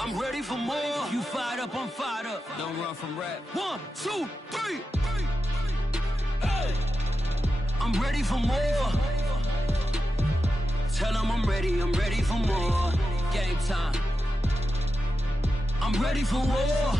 I'm ready for more. You fired up, I'm fired up. Don't run from rap. 1, 2, 3. Hey. I'm ready for more. Tell them I'm ready for more. Game time. I'm ready for war.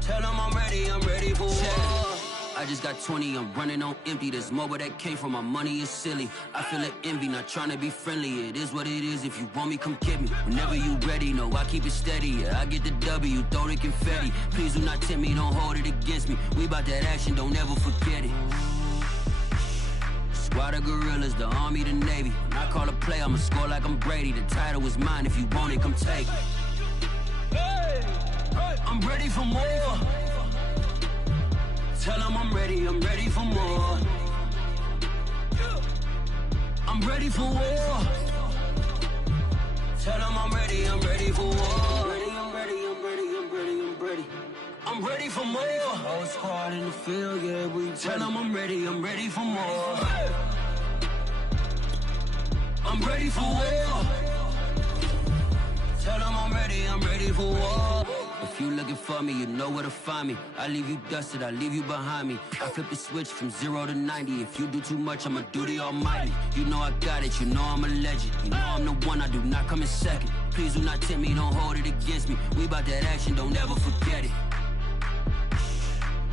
Tell them I'm ready for war. I just got 20, I'm running on empty. This mobile that came from my money is silly. I feel like envy, not trying to be friendly. It is what it is, if you want me, come get me. Whenever you ready, no, I keep it steady. Yeah, I get the W, throw the confetti. Please do not tempt me, don't hold it against me. We about that action, don't ever forget it. Squad of gorillas, the army, the navy. When I call a play, I'ma score like I'm Brady. The title is mine, if you want it, come take it. Hey, hey. I'm ready for more. Tell them I'm ready for more. I'm ready for war. Tell them I'm ready for war. I'm ready for more. Whole squad in the field, yeah, we tell them I'm ready for more. I'm ready for war. Tell them I'm ready for war. If you looking for me, you know where to find me. I leave you dusted, I leave you behind me. I flip the switch from 0 to 90. If you do too much, I'ma do the almighty. You know I got it, you know I'm a legend. You know I'm the one, I do not come in second. Please do not tempt me, don't hold it against me. We about that action, don't ever forget it.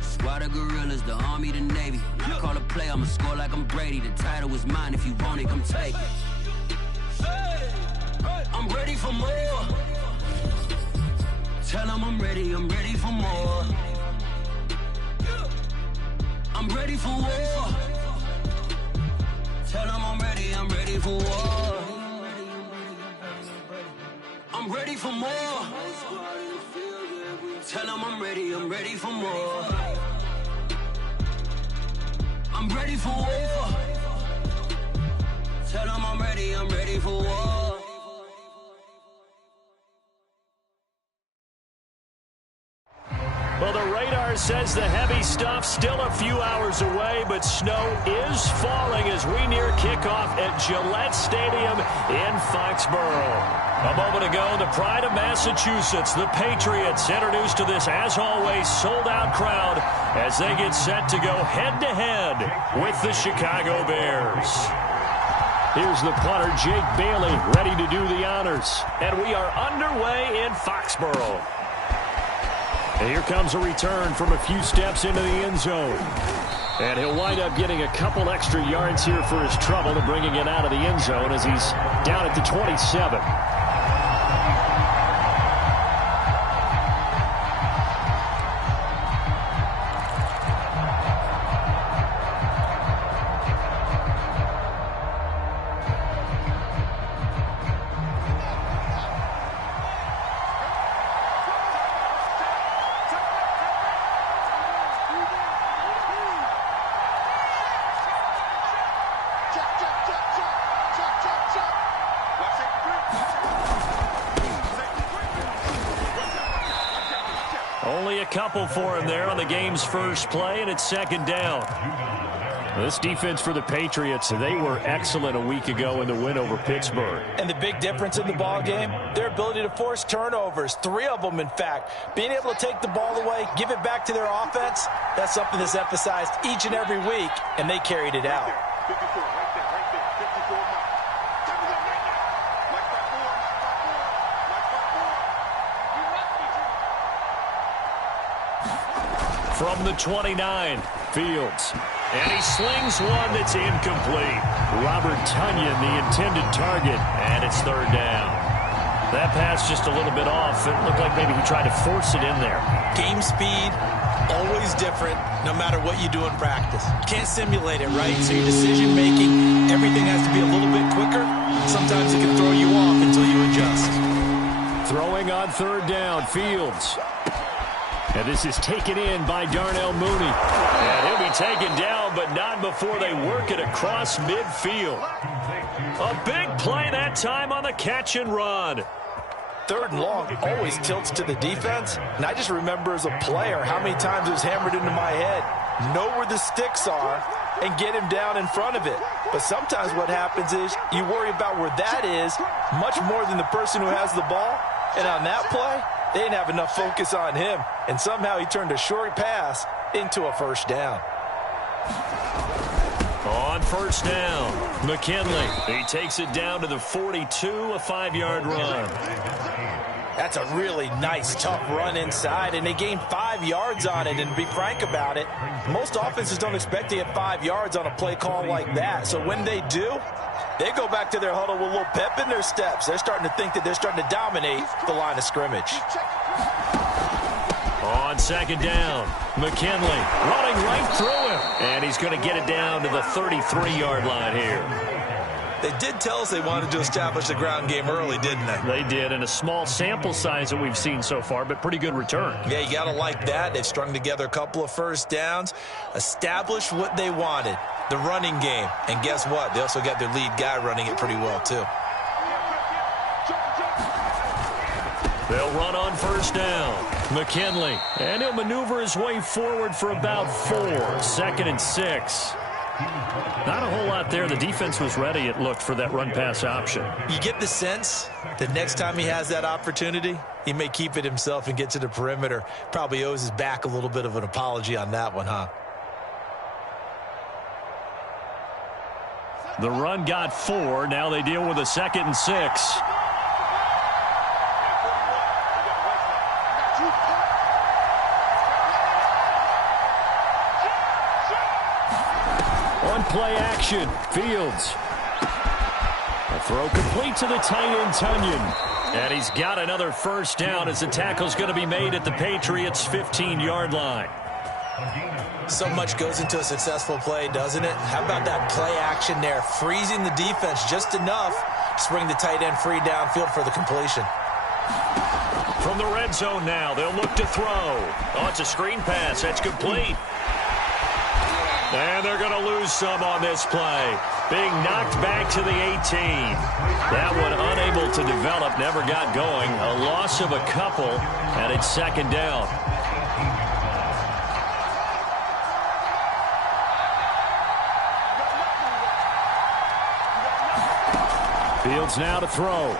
Squad of gorillas, the army, the navy. When I call a play, I'ma score like I'm Brady. The title is mine, if you want it, come take it. I'm ready for more. Tell them I'm ready for more. I'm ready for war. Tell them I'm ready for war. I'm ready for more. Tell them I'm ready for more. I'm ready for war. Tell them I'm ready for war. Well, the radar says the heavy stuff's still a few hours away, but snow is falling as we near kickoff at Gillette Stadium in Foxborough. A moment ago, the pride of Massachusetts, the Patriots, introduced to this, as always, sold-out crowd as they get set to go head-to-head with the Chicago Bears. Here's the punter, Jake Bailey, ready to do the honors. And we are underway in Foxborough. And here comes a return from a few steps into the end zone. And he'll wind up getting a couple extra yards here for his trouble and bringing it out of the end zone as he's down at the 27. Only a couple for him there on the game's first play, and it's second down. This defense for the Patriots, they were excellent a week ago in the win over Pittsburgh. And the big difference in the ball game, their ability to force turnovers, 3 of them in fact. Being able to take the ball away, give it back to their offense, that's something that's emphasized each and every week, and they carried it out. From the 29, Fields. And he slings one that's incomplete. Robert Tonyan, the intended target, and it's third down. That pass just a little bit off. It looked like maybe he tried to force it in there. Game speed, always different, no matter what you do in practice. Can't simulate it, right? So your decision-making, everything has to be a little bit quicker. Sometimes it can throw you off until you adjust. Throwing on third down, Fields. And this is taken in by Darnell Mooney. And he'll be taken down, but not before they work it across midfield. A big play that time on the catch and run. Third and long always tilts to the defense. And I just remember as a player how many times it was hammered into my head. Know where the sticks are and get him down in front of it. But sometimes what happens is you worry about where that is much more than the person who has the ball. And on that play, they didn't have enough focus on him. And somehow he turned a short pass into a first down. On first down, McKinley. He takes it down to the 42, a 5-yard run. That's a really nice, tough run inside, and they gained 5 yards on it. And to be frank about it, most offenses don't expect to get 5 yards on a play call like that. So when they do, they go back to their huddle with a little pep in their steps. They're starting to think that they're starting to dominate the line of scrimmage. On second down, McKinley running right through him. And he's going to get it down to the 33-yard line here. They did tell us they wanted to establish the ground game early, didn't they? They did, and a small sample size that we've seen so far, but pretty good return. Yeah, you got to like that. They've strung together a couple of first downs, established what they wanted, the running game. And guess what? They also got their lead guy running it pretty well, too. They'll run on first down. McKinley, and he'll maneuver his way forward for about 4. 2nd and 6. Not a whole lot there. The defense was ready, it looked, for that run-pass option. You get the sense that next time he has that opportunity, he may keep it himself and get to the perimeter. Probably owes his back a little bit of an apology on that one, huh? The run got 4. Now they deal with a 2nd and 6. Play action. Fields. A throw complete to the tight end, Tunyon. And he's got another first down as the tackle's going to be made at the Patriots' 15-yard line. So much goes into a successful play, doesn't it? How about that play action there? Freezing the defense just enough to bring the tight end free downfield for the completion. From the red zone now, they'll look to throw. Oh, it's a screen pass. That's complete. And they're going to lose some on this play. Being knocked back to the 18. That one unable to develop, never got going. A loss of a couple, and it's 2nd down. Fields now to throw.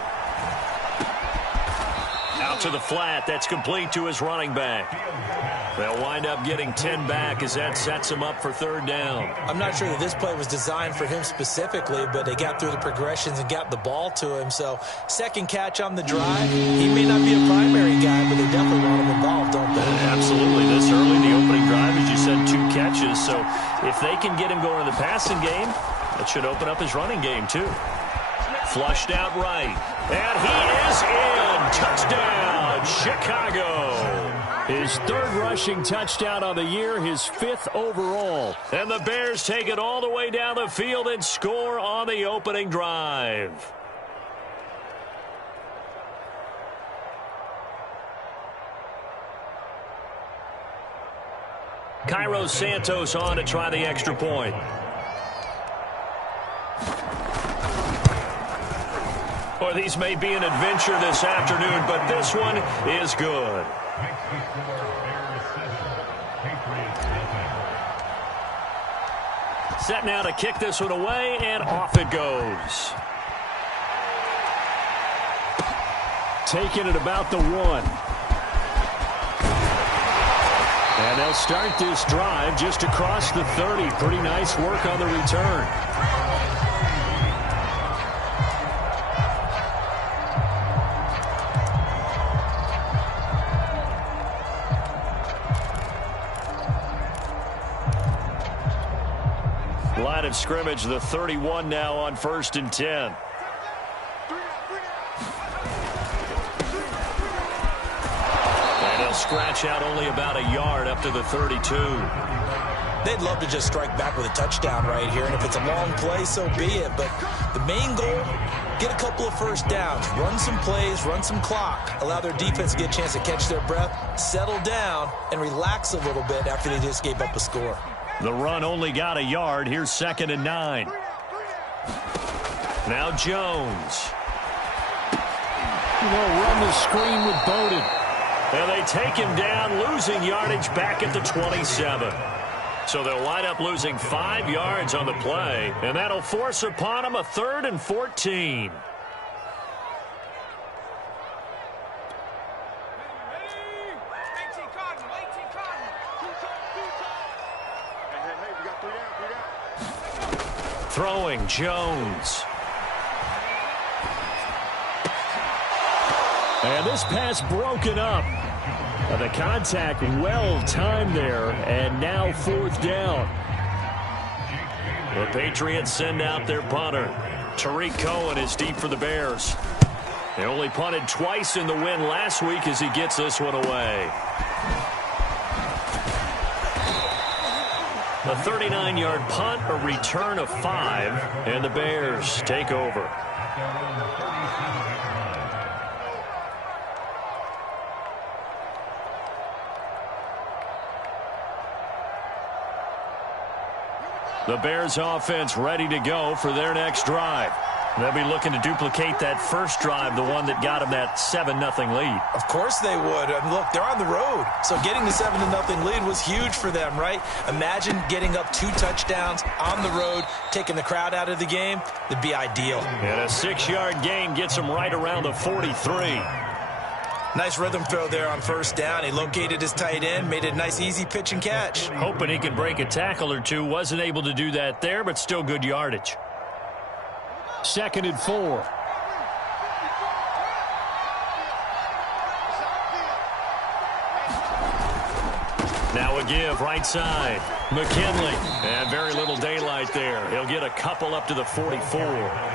Out to the flat. That's complete to his running back. They'll wind up getting 10 back as that sets him up for 3rd down. I'm not sure that this play was designed for him specifically, but they got through the progressions and got the ball to him. So, second catch on the drive. He may not be a primary guy, but they definitely want him involved, don't they? Absolutely. This early in the opening drive, as you said, 2 catches. So, if they can get him going in the passing game, that should open up his running game, too. Flushed out right. And he is in. Touchdown, Chicago. His 3rd rushing touchdown on the year, his 5th overall. And the Bears take it all the way down the field and score on the opening drive. Cairo Santos on to try the extra point. Or these may be an adventure this afternoon, but this one is good. Set now to kick this one away, and off it goes. Taking it about the 1. And they'll start this drive just across the 30. Pretty nice work on the return. Line of scrimmage, the 31 now on 1st and 10. And he'll scratch out only about a yard up to the 32. They'd love to just strike back with a touchdown right here, and if it's a long play, so be it. But the main goal, get a couple of first downs, run some plays, run some clock, allow their defense to get a chance to catch their breath, settle down, and relax a little bit after they just gave up a score. The run only got a yard. Here's 2nd and 9. Now Jones. They'll run the screen with Bowden. And they take him down, losing yardage back at the 27. So they'll wind up losing 5 yards on the play, and that'll force upon them a 3rd and 14. Throwing Jones. And this pass broken up. The contact well timed there, and now 4th down. The Patriots send out their punter. Tariq Cohen is deep for the Bears. They only punted twice in the win last week as he gets this one away. A 39-yard punt, a return of 5, and the Bears take over. The Bears offense ready to go for their next drive. They'll be looking to duplicate that first drive, the one that got them that 7-0 lead. Of course they would. I mean, look, they're on the road. So getting the 7-0 lead was huge for them, right? Imagine getting up 2 touchdowns on the road, taking the crowd out of the game. It'd be ideal. And a 6-yard gain gets them right around the 43. Nice rhythm throw there on 1st down. He located his tight end, made a nice easy pitch and catch. Hoping he could break a tackle or two. Wasn't able to do that there, but still good yardage. 2nd and 4. Now a give right side. McKinley. And very little daylight there. He'll get a couple up to the 44.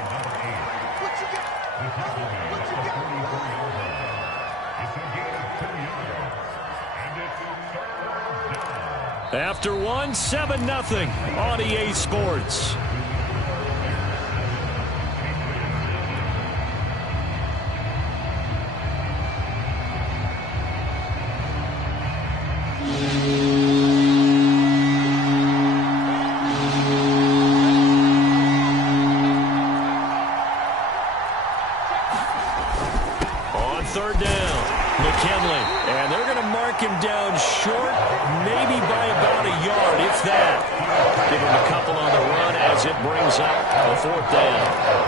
After one, 7-0 on EA Sports. On 3rd down, McKinley. And they're going to mark him down short, maybe by about a yard, if that. Give him a couple on the run as it brings up a 4th down.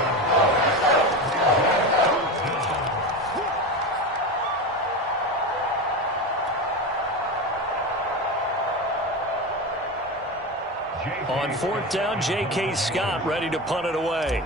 On 4th down, J.K. Scott ready to punt it away.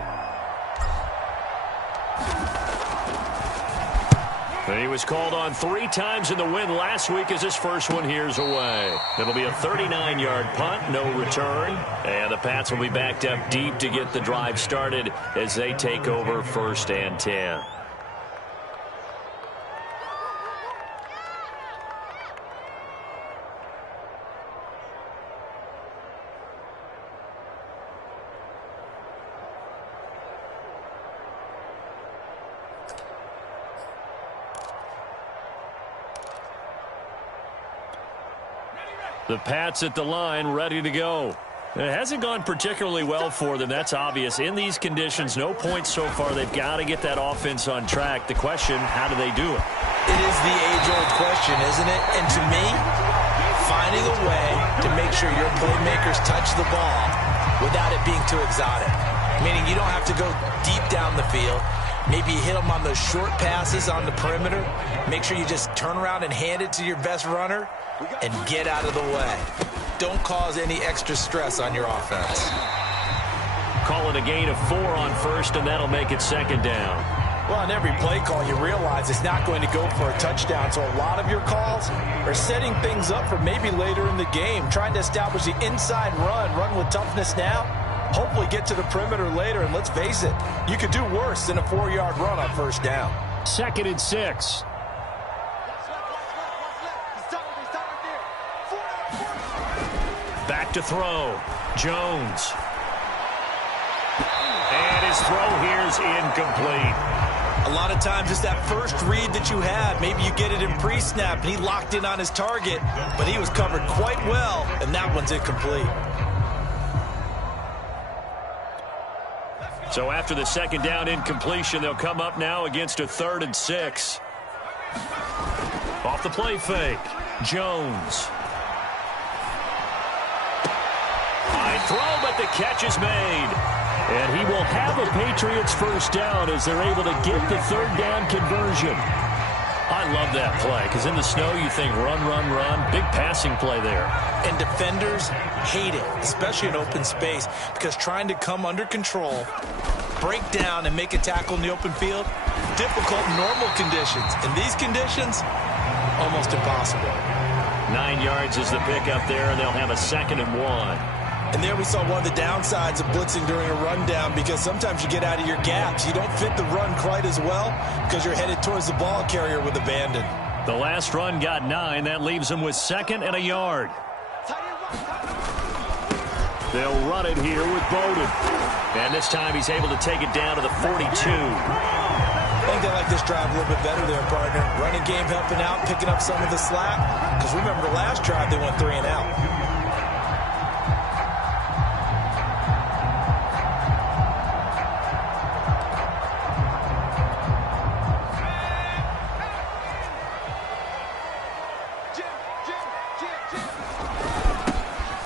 And he was called on 3 times in the win last week as his first one here's away. It'll be a 39-yard punt, no return. And the Pats will be backed up deep to get the drive started as they take over 1st and 10. The Pats at the line, ready to go. It hasn't gone particularly well for them. That's obvious. In these conditions, no points so far. They've got to get that offense on track. The question, how do they do it? It is the age-old question, isn't it? And to me, finding a way to make sure your playmakers touch the ball without it being too exotic. Meaning you don't have to go deep down the field. Maybe you hit them on those short passes on the perimeter. Make sure you just turn around and hand it to your best runner and get out of the way. Don't cause any extra stress on your offense. Call it a gain of 4 on 1st, and that'll make it 2nd down. Well, on every play call, you realize it's not going to go for a touchdown. So a lot of your calls are setting things up for maybe later in the game, trying to establish the inside run with toughness now. Hopefully get to the perimeter later, and let's face it, you could do worse than a 4-yard run on 1st down. 2nd and 6. Back to throw. Jones. And his throw here's incomplete. A lot of times it's that first read that you had. Maybe you get it in pre-snap, and he locked in on his target, but he was covered quite well, and that one's incomplete. So after the 2nd down incompletion, they'll come up now against a 3rd and 6. Off the play fake, Jones. throw, but the catch is made. And he will have a Patriots first down as they're able to get the third down conversion. I love that play because in the snow you think run, run, run. Big passing play there. And defenders hate it, especially in open space, because trying to come under control, break down, and make a tackle in the open field, difficult in normal conditions. In these conditions, almost impossible. 9 yards is the pickup there, and they'll have a 2nd and 1. And there we saw one of the downsides of blitzing during a rundown, because sometimes you get out of your gaps. You don't fit the run quite as well because you're headed towards the ball carrier with abandon. The last run got 9. That leaves them with 2nd and a yard. They'll run it here with Bowden. And this time he's able to take it down to the 42. I think they like this drive a little bit better there, partner. Running game helping out, picking up some of the slack. Because remember the last drive, they went 3 and out.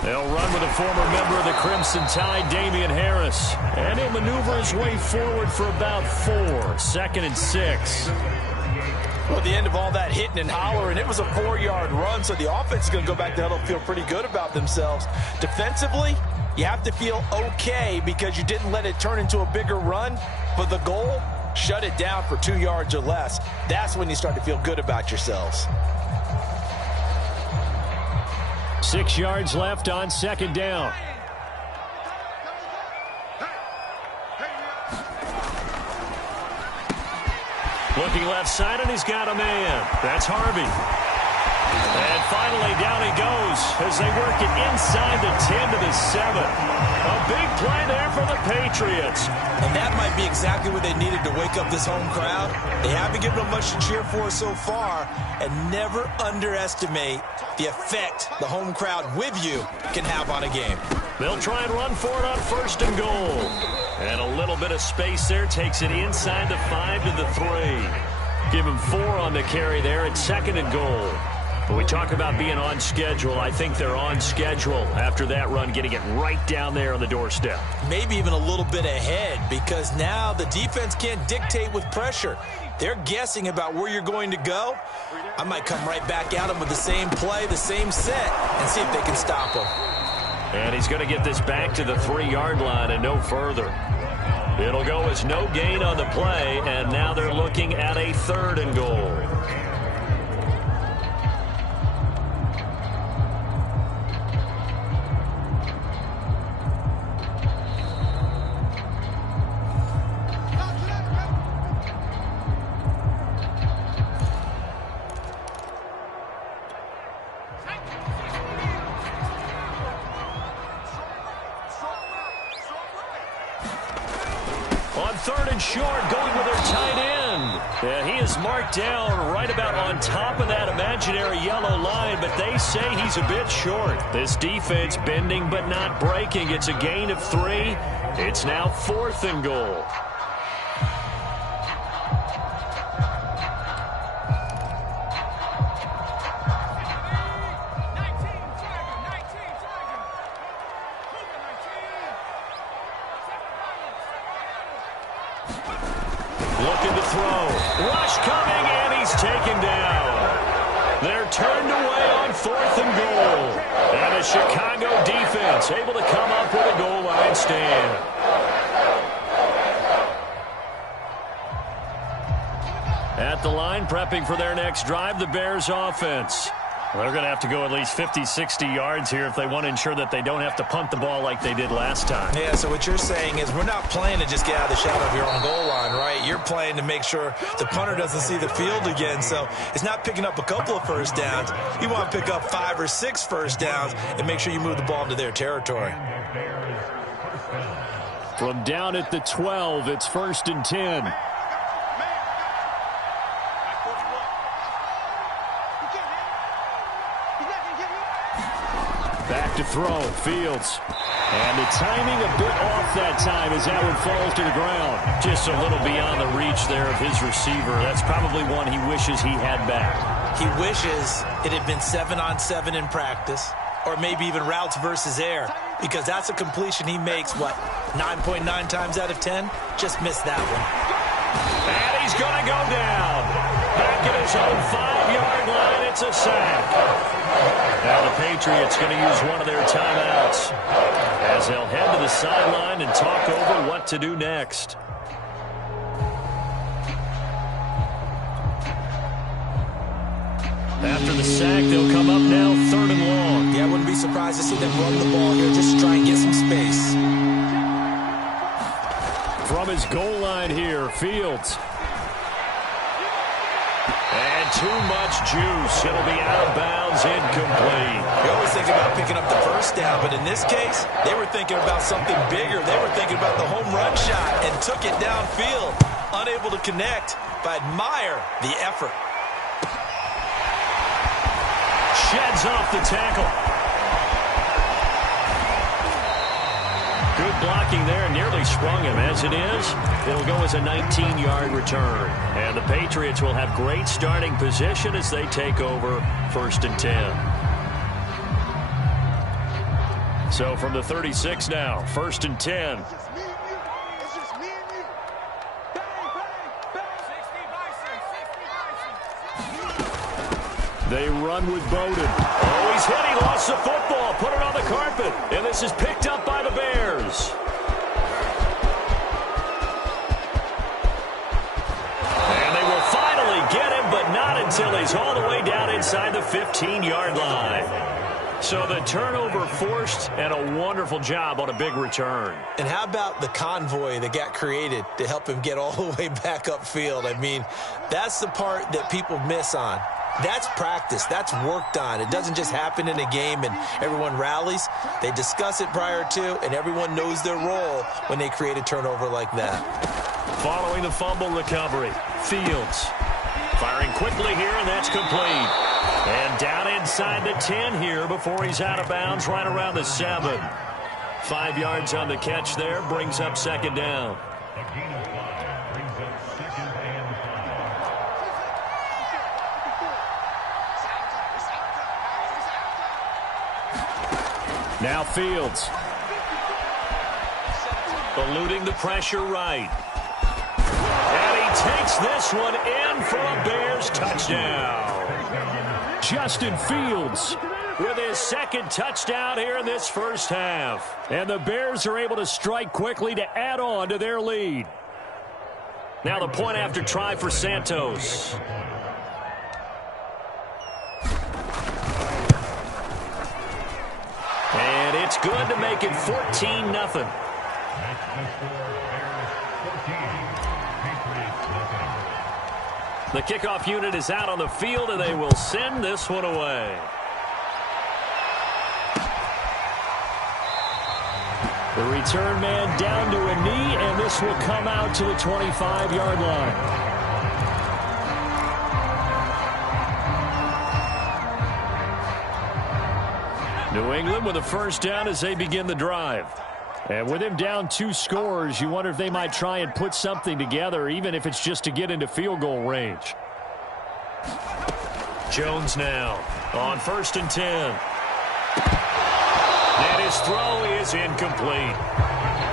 They'll run with a former member of the Crimson Tide, Damian Harris. And he'll maneuver his way forward for about 4. 2nd and 6. Well, at the end of all that hitting and hollering, it was a 4-yard run, so the offense is going to go back to huddle, feel pretty good about themselves. Defensively, you have to feel okay because you didn't let it turn into a bigger run, but the goal, shut it down for 2 yards or less. That's when you start to feel good about yourselves. 6 yards left on 2nd down. Looking left side, and he's got a man. That's Harvey. And finally, down he goes as they work it inside the 10 to the 7. A big play there for the Patriots. And that might be exactly what they needed to wake up this home crowd. They haven't given them much to cheer for so far, and never underestimate the effect the home crowd with you can have on a game. They'll try and run for it on 1st and goal. And a little bit of space there takes it inside the 5 to the 3. Give him 4 on the carry there at 2nd and goal. But we talk about being on schedule. I think they're on schedule after that run, getting it right down there on the doorstep. Maybe even a little bit ahead, because now the defense can't dictate with pressure. They're guessing about where you're going to go. I might come right back at them with the same play, the same set, and see if they can stop them. And he's going to get this back to the 3-yard line and no further. It'll go as no gain on the play, and now they're looking at a 3rd and goal. On 3rd and short, going with their tight end. Yeah, he is marked down right about on top of that imaginary yellow line, but they say he's a bit short. This defense bending but not breaking. It's a gain of 3. It's now 4th and goal. Looking to throw. Rush coming, and he's taken down. They're turned away on 4th and goal. And a Chicago defense able to come up with a goal line stand. At the line, prepping for their next drive, the Bears offense. Well, they're going to have to go at least 50, 60 yards here if they want to ensure that they don't have to punt the ball like they did last time. Yeah, so what you're saying is we're not playing to just get out of the shadow of your own goal line, right? You're playing to make sure the punter doesn't see the field again. So it's not picking up a couple of first downs. You want to pick up 5 or 6 first downs and make sure you move the ball into their territory. From down at the 12, it's 1st and 10. Back to throw, Fields. And the timing a bit off that time as that one falls to the ground. Just a little beyond the reach there of his receiver. That's probably one he wishes he had back. He wishes it had been 7-on-7 in practice, or maybe even routes versus air. because that's a completion he makes, 9.9 times out of 10? Just missed that one. And he's going to go down. Back at his own 5-yard line, it's a sack. Now the Patriots going to use one of their timeouts as they'll head to the sideline and talk over what to do next. After the sack, they'll come up now 3rd and long. Yeah, I wouldn't be surprised to see them run the ball here just to try and get some space. From his goal line here, Fields. And too much juice. It'll be out of bounds, incomplete. You always think about picking up the first down, but in this case, they were thinking about something bigger. They were thinking about the home run shot and took it downfield. Unable to connect, but admire the effort. Sheds off the tackle. Good blocking there, nearly sprung him. As it is, it'll go as a 19-yard return. And the Patriots will have great starting position as they take over 1st and 10. So from the 36 now, 1st and 10. They run with Bowden. Oh, he's hit. He lost the football. Put it on the carpet. And this is picked up by the Bears. And they will finally get him, but not until he's all the way down inside the 15-yard line. So the turnover forced, and a wonderful job on a big return. And how about the convoy that got created to help him get all the way back upfield? I mean, that's the part that people miss on. That's practice. That's worked on. It doesn't just happen in a game and everyone rallies. They discuss it prior to, and everyone knows their role when they create a turnover like that. Following the fumble recovery, Fields firing quickly here, and that's complete. And down inside the 10 here before he's out of bounds, right around the 7. 5 yards on the catch there, brings up 2nd down. Now Fields. Eluding the pressure right. And he takes this one in for a Bears touchdown. Justin Fields with his 2nd touchdown here in this first half. And the Bears are able to strike quickly to add on to their lead. Now the point after try for Santos. And it's good to make it 14-0. The kickoff unit is out on the field, and they will send this one away. The return man down to a knee, and this will come out to the 25-yard line. New England with a first down as they begin the drive. And with him down 2 scores, you wonder if they might try and put something together, even if it's just to get into field goal range. Jones now on 1st and 10. And his throw is incomplete.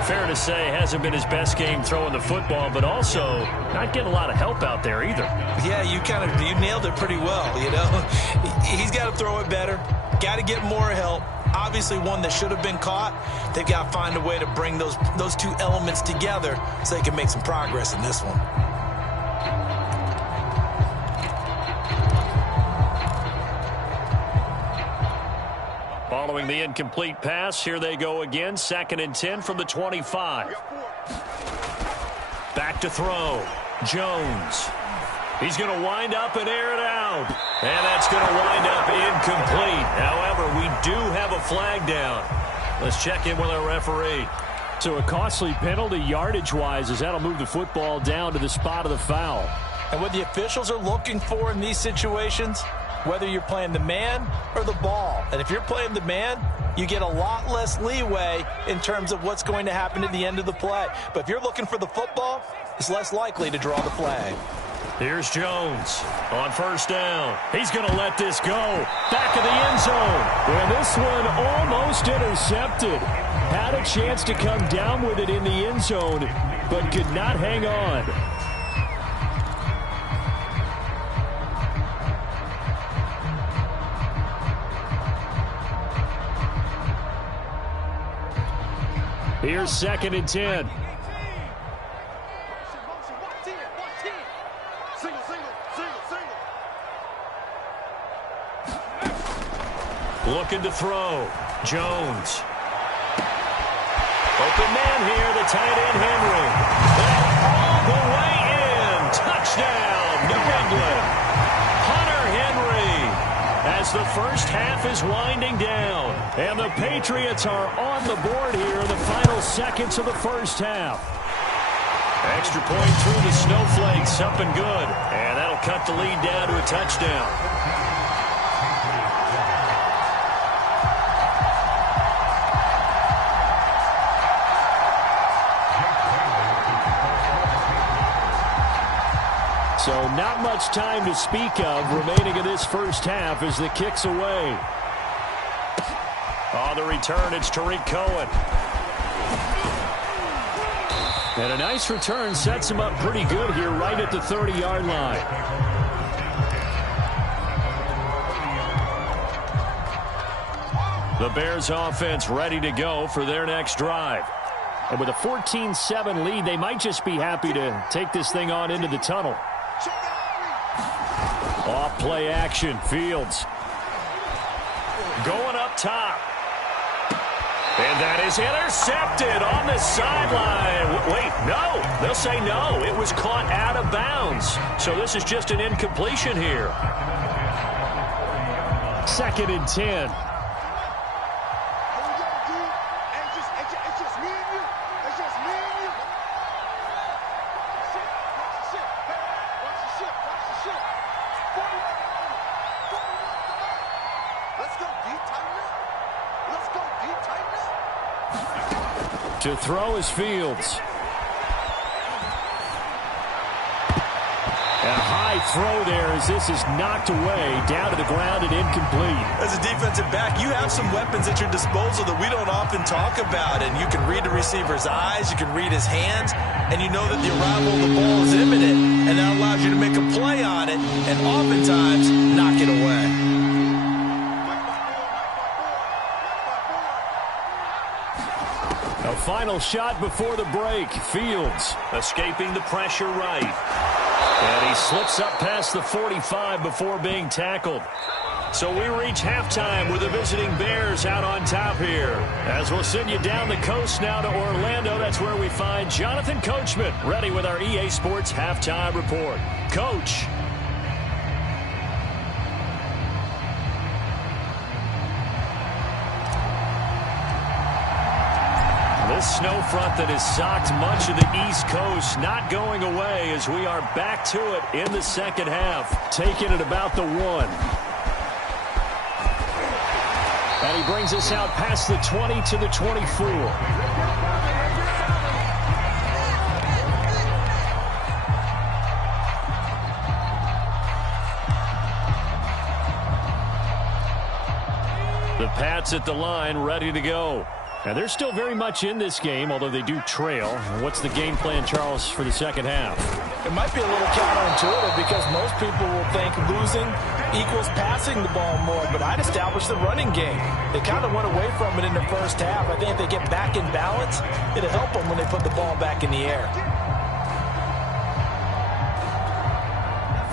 Fair to say, hasn't been his best game throwing the football, but also not getting a lot of help out there either. Yeah, you nailed it pretty well, you know. He's got to throw it better. Got to get more help. Obviously one that should have been caught. They've got to find a way to bring those 2 elements together so they can make some progress in this one. Following the incomplete pass, here they go again. 2nd and 10 from the 25. Back to throw. Jones. He's going to wind up and air it out. And that's going to wind up incomplete. However, we do have a flag down. Let's check in with our referee. So a costly penalty yardage-wise, as that'll move the football down to the spot of the foul. And what the officials are looking for in these situations, whether you're playing the man or the ball. And if you're playing the man, you get a lot less leeway in terms of what's going to happen at the end of the play. But if you're looking for the football, it's less likely to draw the flag. Here's Jones on first down. He's going to let this go. Back of the end zone. And this one almost intercepted. Had a chance to come down with it in the end zone, but could not hang on. Here's 2nd and 10. Looking to throw. Jones. Open man here, the tight end Henry. All the way in. Touchdown, New England. Hunter Henry. As the first half is winding down. And the Patriots are on the board here in the final seconds of the first half. Extra point through the snowflakes, up and good. And that'll cut the lead down to a touchdown. So not much time to speak of remaining in this first half as the kick's away. On the return, it's Tariq Cohen. And a nice return sets him up pretty good here right at the 30-yard line. The Bears offense ready to go for their next drive. And with a 14-7 lead, they might just be happy to take this thing on into the tunnel. Off play action, Fields. Going up top. And that is intercepted on the sideline. Wait, no. They'll say no. It was caught out of bounds. So this is just an incompletion here. 2nd and 10. To throw is Fields. A high throw there as this is knocked away, down to the ground and incomplete. As a defensive back, you have some weapons at your disposal that we don't often talk about. And you can read the receiver's eyes, you can read his hands, and you know that the arrival of the ball is imminent. And that allows you to make a play on it and oftentimes knock it away. A final shot before the break. Fields escaping the pressure right. And he slips up past the 45 before being tackled. So we reach halftime with the visiting Bears out on top here. As we'll send you down the coast now to Orlando, that's where we find Jonathan Coachman ready with our EA Sports Halftime Report. Coach. This snow front that has socked much of the East Coast not going away as we are back to it in the second half. Taking it about the 1. And he brings us out past the 20 to the 24. The Pats at the line ready to go. And they're still very much in this game, although they do trail. What's the game plan, Charles, for the second half? It might be a little counterintuitive because most people will think losing equals passing the ball more, but I'd establish the running game. They kind of went away from it in the first half. I think if they get back in balance, it'll help them when they put the ball back in the air.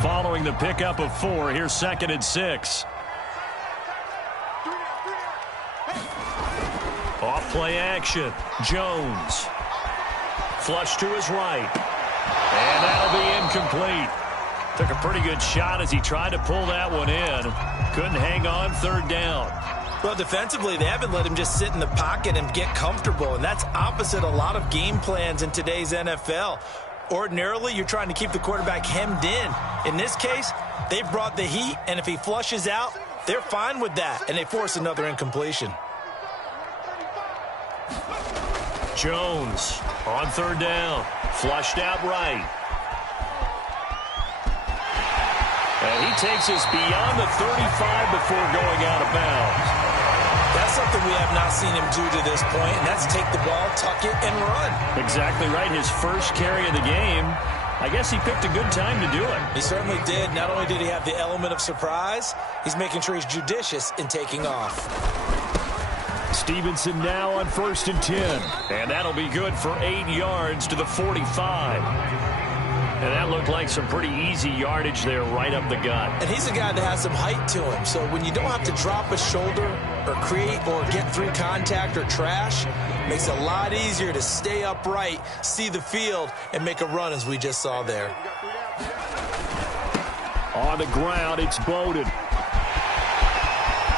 Following the pickup of 4, here's 2nd and 6. Off play action. Jones. Flush to his right. And that'll be incomplete. Took a pretty good shot as he tried to pull that one in. Couldn't hang on, 3rd down. Well, defensively, they haven't let him just sit in the pocket and get comfortable, and that's opposite a lot of game plans in today's NFL. Ordinarily, you're trying to keep the quarterback hemmed in. In this case, they've brought the heat, and if he flushes out, they're fine with that, and they force another incompletion. Jones on 3rd down. Flushed out right. And he takes us beyond the 35 before going out of bounds. That's something we have not seen him do to this point, and that's take the ball, tuck it, and run. Exactly right. His first carry of the game. I guess he picked a good time to do it. He certainly did. Not only did he have the element of surprise, he's making sure he's judicious in taking off. Stevenson now on 1st and 10. And that'll be good for 8 yards to the 45. And that looked like some pretty easy yardage there right up the gut. And he's a guy that has some height to him. So when you don't have to drop a shoulder or create or get through contact or trash, it makes it a lot easier to stay upright, see the field, and make a run as we just saw there. On the ground, it's Bowden.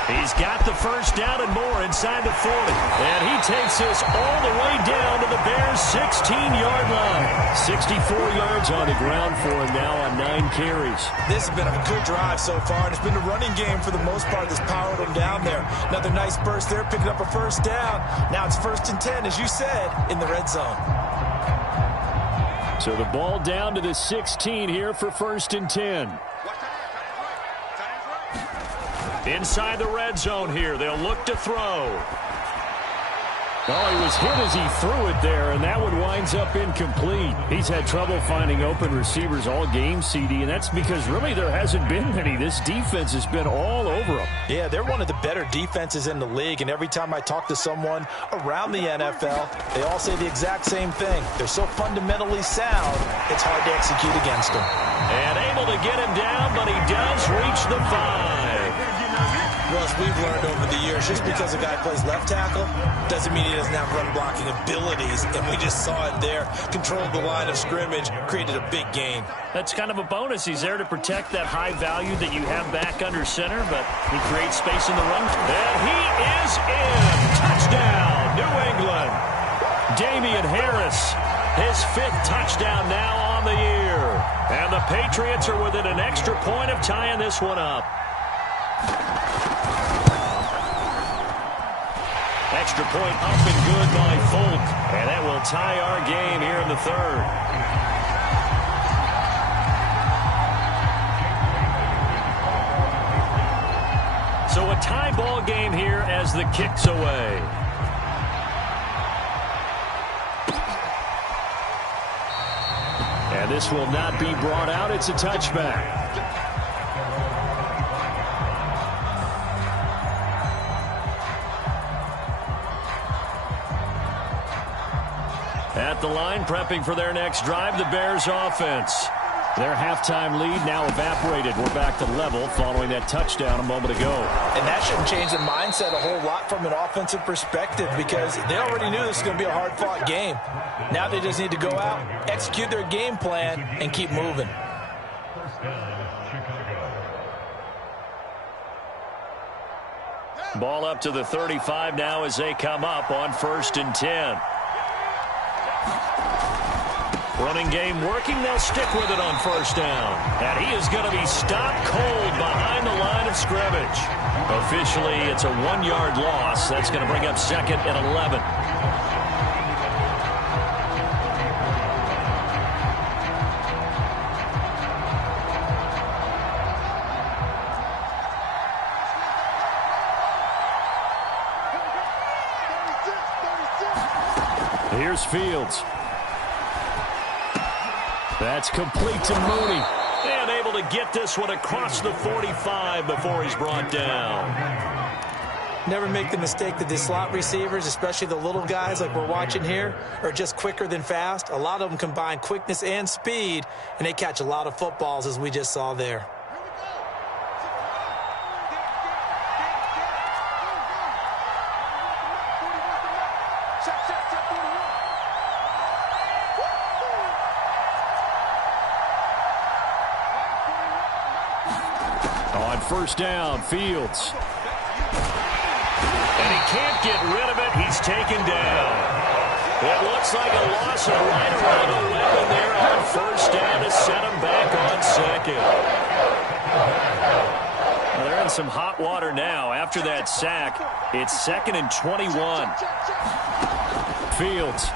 He's got the first down and more inside the 40. And he takes us all the way down to the Bears' 16-yard line. 64 yards on the ground for him now on 9 carries. This has been a good drive so far, and it's been the running game for the most part that's powered him down there. Another nice burst there, picking up a first down. Now it's 1st and 10, as you said, in the red zone. So the ball down to the 16 here for 1st and 10. Inside the red zone here, they'll look to throw. Oh, he was hit as he threw it there, and that one winds up incomplete. He's had trouble finding open receivers all game, CD, and that's because really there hasn't been many. This defense has been all over them. Yeah, they're one of the better defenses in the league, and every time I talk to someone around the NFL, they all say the exact same thing. They're so fundamentally sound, it's hard to execute against them. And able to get him down, but he does reach the 5. Russ, we've learned over the years, just because a guy plays left tackle doesn't mean he doesn't have run-blocking abilities, and we just saw it there. Controlled the line of scrimmage, created a big gain. That's kind of a bonus. He's there to protect that high value that you have back under center, but he creates space in the run. And he is in. Touchdown, New England. Damian Harris, his 5th touchdown now on the year. And the Patriots are within an extra point of tying this one up. Extra point up and good by Folk. And that will tie our game here in the 3rd. So a tie ball game here as the kick's away. And this will not be brought out. It's a touchback. At the line, prepping for their next drive, the Bears offense. Their halftime lead now evaporated. We're back to level following that touchdown a moment ago. And that shouldn't change the mindset a whole lot from an offensive perspective, because they already knew this was going to be a hard-fought game. Now they just need to go out, execute their game plan, and keep moving. Ball up to the 35 now as they come up on 1st and 10. Running game working. They'll stick with it on 1st down. And he is going to be stopped cold behind the line of scrimmage. Officially, it's a 1-yard loss. That's going to bring up 2nd and 11. Here's Fields. That's complete to Mooney. And able to get this one across the 45 before he's brought down. Never make the mistake that the slot receivers, especially the little guys like we're watching here, are just quicker than fast. A lot of them combine quickness and speed, and they catch a lot of footballs, as we just saw there. On 1st down, Fields. And he can't get rid of it. He's taken down. It looks like a loss of right around 11 there on 1st down to set him back on 2nd. Well, they're in some hot water now. After that sack, it's 2nd and 21. Fields.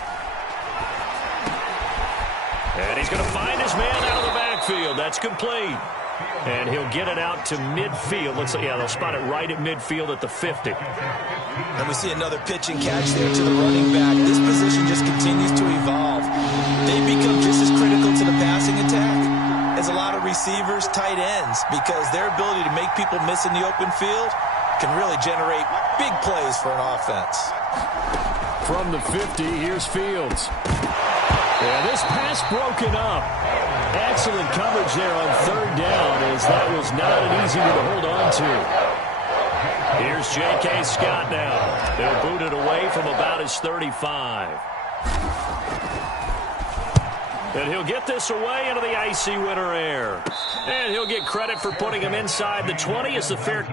And he's going to find his man out of the backfield. That's complete. And he'll get it out to midfield. Looks like, yeah, they'll spot it right at midfield at the 50. And we see another pitch and catch there to the running back. This position just continues to evolve. They become just as critical to the passing attack as a lot of receivers, tight ends, because their ability to make people miss in the open field can really generate big plays for an offense. From the 50, here's Fields. Yeah, this pass broken up. Excellent coverage there on third down, as that was not an easy one to hold on to. Here's J.K. Scott now. They'll boot it away from about his 35. And he'll get this away into the icy winter air. And he'll get credit for putting him inside the 20 as the fair...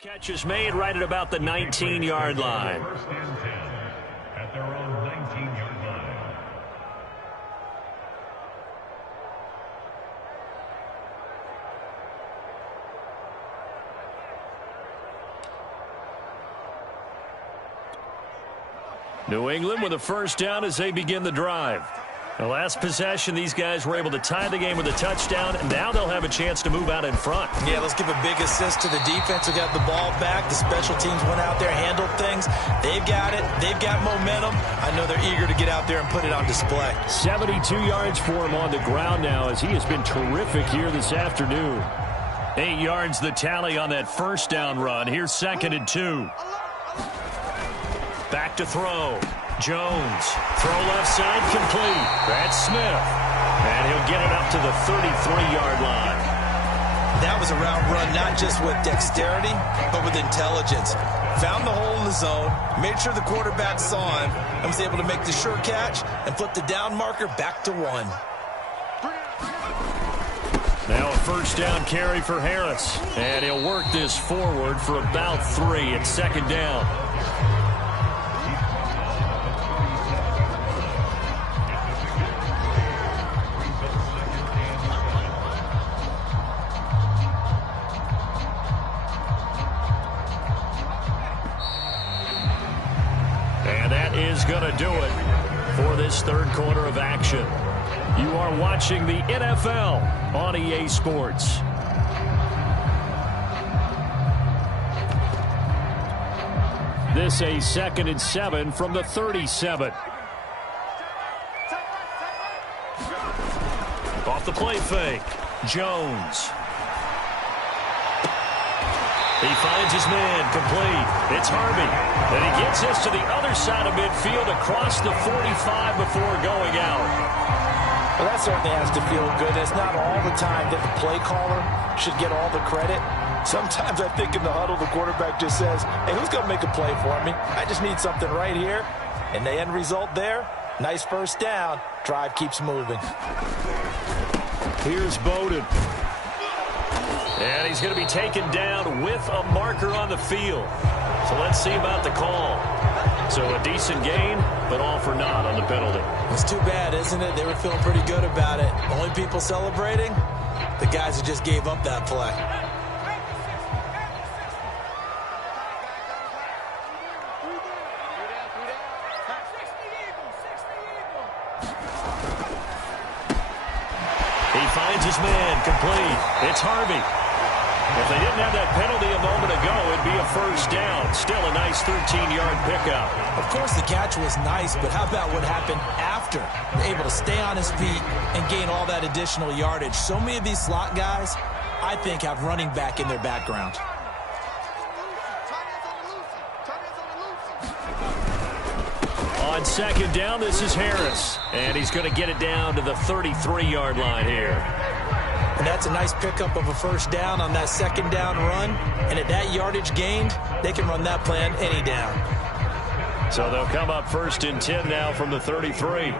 Catch is made right at about the 19-yard line. First and 10 at their own 19-yard line. New England with a first down as they begin the drive. The last possession, these guys were able to tie the game with a touchdown, and now they'll have a chance to move out in front. Yeah, let's give a big assist to the defense who got the ball back. The special teams went out there, handled things. They've got it. They've got momentum. I know they're eager to get out there and put it on display. 72 yards for him on the ground now, as he has been terrific here this afternoon. 8 yards the tally on that first down run. Here's 2nd and 2. Back to throw. Jones. Throw left side complete. That's Smith. And he'll get it up to the 33-yard line. That was a route run not just with dexterity, but with intelligence. Found the hole in the zone, made sure the quarterback saw him, and was able to make the sure catch and flip the down marker back to 1. Now a first down carry for Harris. And he'll work this forward for about 3 at 2nd down. Going to do it for this third quarter of action. You are watching the NFL on EA Sports. This a 2nd and 7 from the 37. Off the play fake. Jones. He finds his man complete. It's Harvey. And he gets this to the other side of midfield across the 45 before going out. Well, that certainly has to feel good. It's not all the time that the play caller should get all the credit. Sometimes I think in the huddle, the quarterback just says, hey, who's going to make a play for me? I just need something right here. And the end result there, nice first down. Drive keeps moving. Here's Bowden. And he's going to be taken down with a marker on the field. So let's see about the call. So a decent gain, but all for naught on the penalty. It's too bad, isn't it? They were feeling pretty good about it. Only people celebrating, the guys who just gave up that play. He finds his man complete. It's Harvey. If they didn't have that penalty a moment ago, it'd be a first down. Still a nice 13-yard pickup. Of course, the catch was nice, but how about what happened after? Able to stay on his feet and gain all that additional yardage. So many of these slot guys, I think, have running back in their background. On On second down, this is Harris. And he's going to get it down to the 33-yard line here. And that's a nice pickup of a first down on that second down run. And at that yardage gained, they can run that plan any down. So they'll come up 1st and 10 now from the 33.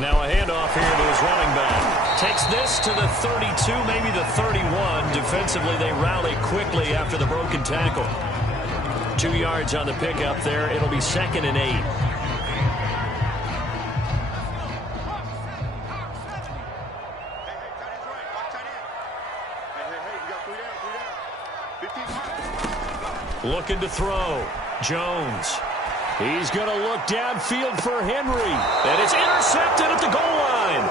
Now a handoff here to his running back. Takes this to the 32, maybe the 31. Defensively, they rally quickly after the broken tackle. 2 yards on the pickup there. It'll be 2nd and 8. Looking to throw. Jones. He's going to look downfield for Henry. And it's intercepted at the goal line.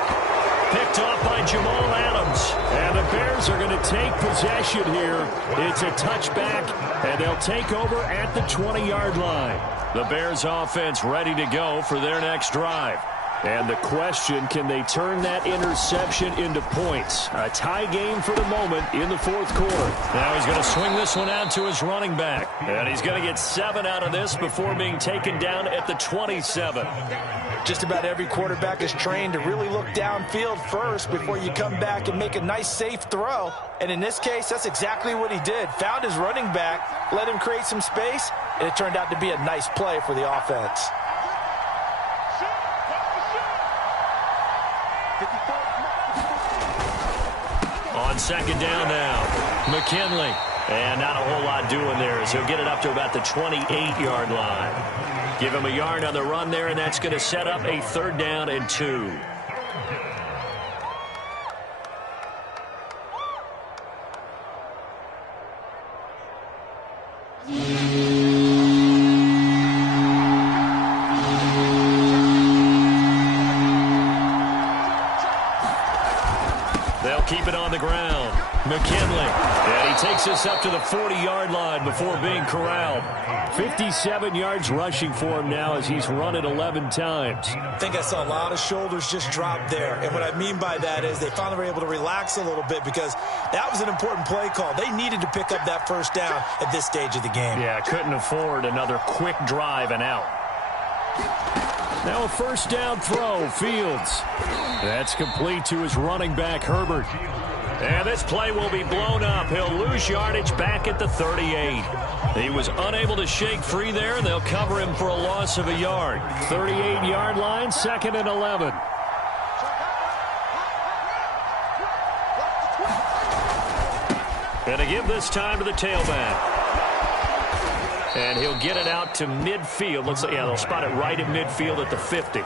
Picked off by Jamal Adams. And the Bears are going to take possession here. It's a touchback, and they'll take over at the 20-yard line. The Bears offense ready to go for their next drive. And the question, can they turn that interception into points? A tie game for the moment in the 4th quarter. Now he's going to swing this one out to his running back. And he's going to get 7 out of this before being taken down at the 27. Just about every quarterback is trained to really look downfield first before you come back and make a nice, safe throw. And in this case, that's exactly what he did. Found his running back, let him create some space, and it turned out to be a nice play for the offense. On second down now, McKinley. And not a whole lot doing there as he'll get it up to about the 28-yard line. Give him a yard on the run there, and that's going to set up a 3rd down and 2. They'll keep it on the ground. McKinley. And he takes us up to the 40-yard line before being corralled. 57 yards rushing for him now as he's run it 11 times. I think I saw a lot of shoulders just drop there. And what I mean by that is they finally were able to relax a little bit because that was an important play call. They needed to pick up that first down at this stage of the game. Yeah, couldn't afford another quick drive and out. Now a 1st down throw, Fields. That's complete to his running back, Herbert. And this play will be blown up. He'll lose yardage back at the 38. He was unable to shake free there, and they'll cover him for a loss of a yard. 38-yard line, 2nd and 11. And to give this time to the tailback. And he'll get it out to midfield. Looks like, yeah, they'll spot it right at midfield at the 50.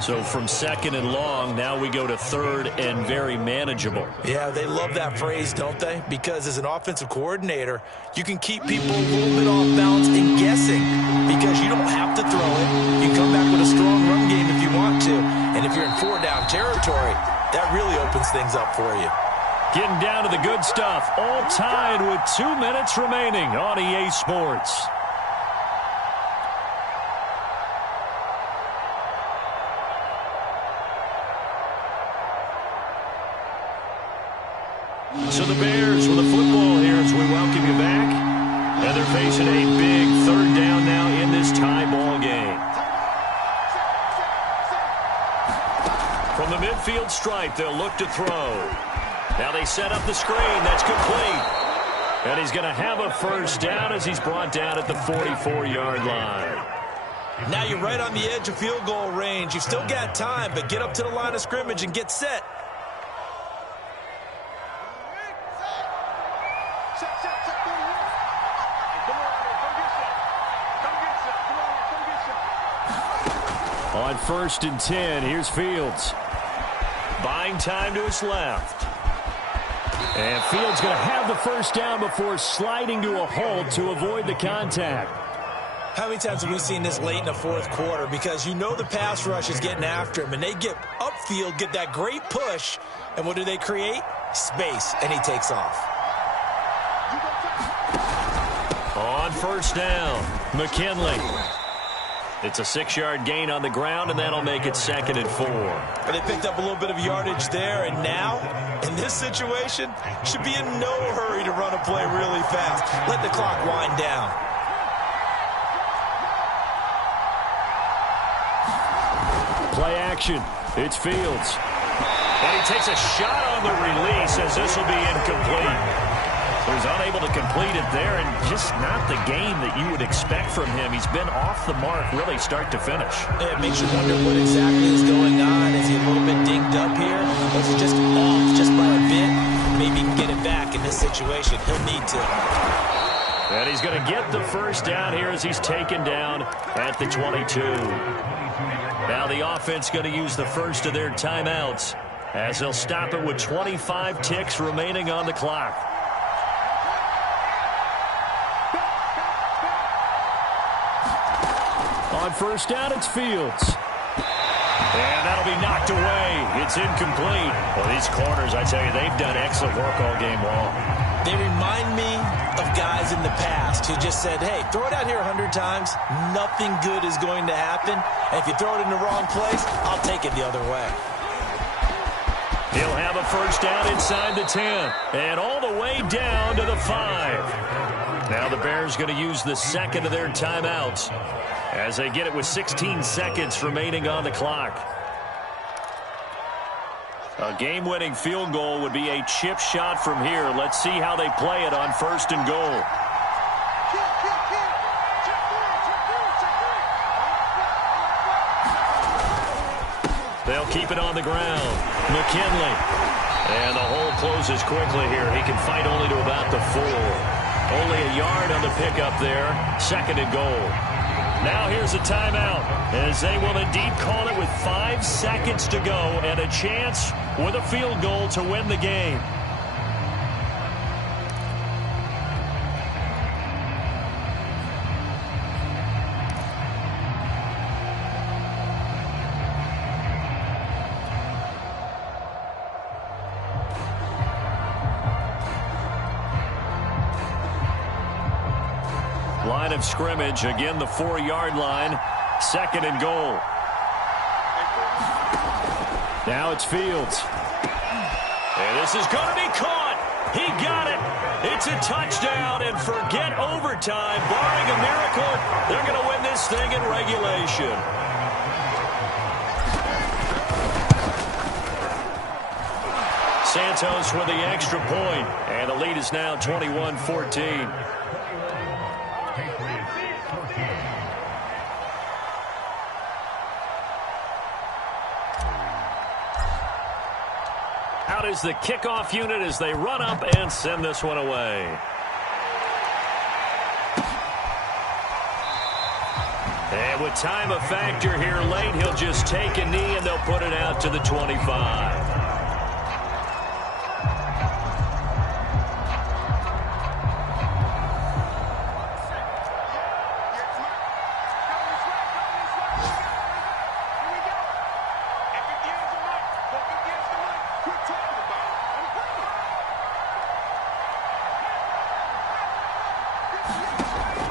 So from 2nd and long, now we go to 3rd and very manageable. Yeah, they love that phrase, don't they? Because as an offensive coordinator, you can keep people a little bit off balance and guessing because you don't have to throw it. You can come back with a strong run game if you want to. And if you're in 4-down territory, that really opens things up for you. Getting down to the good stuff. All tied with 2 minutes remaining on EA Sports. So the Bears with the football here as we welcome you back. And they're facing a big 3rd down now in this tie ball game. From the midfield stripe, they'll look to throw. Now they set up the screen. That's complete. And he's going to have a 1st down as he's brought down at the 44-yard line. Now you're right on the edge of field goal range. You've still got time, but get up to the line of scrimmage and get set. On 1st and 10, here's Fields. Buying time to his left. And Fields going to have the 1st down before sliding to a halt to avoid the contact. How many times have we seen this late in the 4th quarter? Because you know the pass rush is getting after him, and they get upfield, get that great push, and what do they create? Space, and he takes off. On 1st down, McKinley. It's a 6-yard gain on the ground, and that'll make it 2nd and 4. And they picked up a little bit of yardage there, and now In this situation, should be in no hurry to run a play really fast. Let the clock wind down. Play action. It's Fields. And he takes a shot on the release as this will be incomplete. So he's unable to complete it there, and just not the game that you would expect from him. He's been off the mark really start to finish. It makes you wonder what exactly is going on. Is he a little bit dinged up here? Or is he just off just by a bit? Maybe he can get it back in this situation. He'll need to. And he's going to get the first down here as he's taken down at the 22. Now the offense going to use the first of their timeouts as they'll stop it with 25 ticks remaining on the clock. On first down, it's Fields. And that'll be knocked away. It's incomplete. Well, these corners, I tell you, they've done excellent work all game long. They remind me of guys in the past who just said, hey, throw it out here 100 times. Nothing good is going to happen. And if you throw it in the wrong place, I'll take it the other way. He'll have a first down inside the 10. And all the way down to the 5. Now the Bears going to use the second of their timeouts as they get it with 16 seconds remaining on the clock. A game-winning field goal would be a chip shot from here. Let's see how they play it on first and goal. They'll keep it on the ground. McKinley. And the hole closes quickly here. He can fight only to about the 4. Only a yard on the pickup there. Second and goal. Now here's a timeout as they will indeed call it with 5 seconds to go and a chance with a field goal to win the game. Line of scrimmage, again the 4-yard line, second and goal. Now it's Fields. And this is going to be caught. He got it. It's a touchdown, and forget overtime. Barring a miracle, they're going to win this thing in regulation. Santos with the extra point, and the lead is now 21-14. Out is the kickoff unit as they run up and send this one away. And with time a factor here late, he'll just take a knee and they'll put it out to the 25.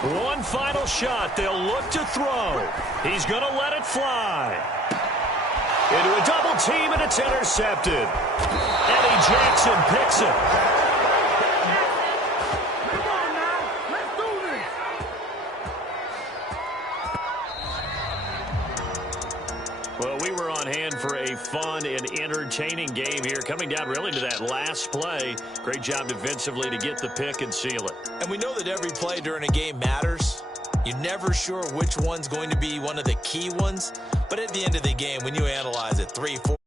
One final shot. They'll look to throw. He's going to let it fly. Into a double team, and it's intercepted. Eddie Jackson picks it. Come on now. Let's do this. Well, we were on hand for a fun and entertaining game here. Coming down really to that last play. Great job defensively to get the pick and seal it. And we know that every play during a game matters. You're never sure which one's going to be one of the key ones. But at the end of the game, when you analyze it, 3, 4.